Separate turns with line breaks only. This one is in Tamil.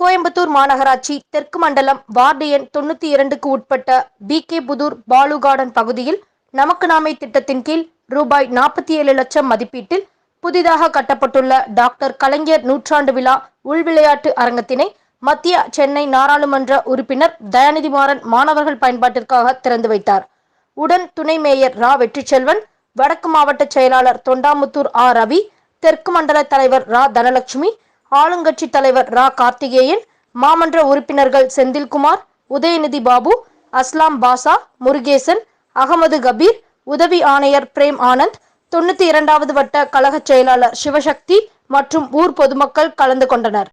கோயம்புத்தூர் மாநகராட்சி தெற்கு மண்டலம் வார்டு எண் தொண்ணூத்தி இரண்டுக்கு உட்பட்ட P K Pudur Balu garden பகுதியில் நமக்கு நாமே திட்டத்தின் கீழ் ரூபாய் நாற்பத்தி ஏழு லட்சம் மதிப்பீட்டில் புதிதாக கட்டப்பட்டுள்ள டாக்டர் கலைஞர் நூற்றாண்டு விழா உள்விளையாட்டு அரங்கத்தினை மத்திய சென்னை நாடாளுமன்ற உறுப்பினர் தயாநிதி மாறன் மாணவர்கள் பயன்பாட்டிற்காக திறந்து வைத்தார். உடன் துணை மேயர் ரா. வெற்றிச்செல்வன் வடக்கு மாவட்ட செயலாளர் தொண்டாமுத்தூர் ஆ ரவி தெற்கு மண்டல தலைவர் ரா. தனலட்சுமி ஆளுங்கட்சி தலைவர் ரா. கார்த்திகேயன் மாமன்ற உறுப்பினர்கள் செந்தில்குமார் உதயநிதி பாபு அஸ்லாம் பாசா முருகேசன் அகமது கபீர் உதவி ஆணையர் பிரேம் ஆனந்த் தொண்ணூத்தி இரண்டாவது வட்ட கழக செயலாளர் சிவசக்தி மற்றும் ஊர் பொதுமக்கள் கலந்து கொண்டனர்.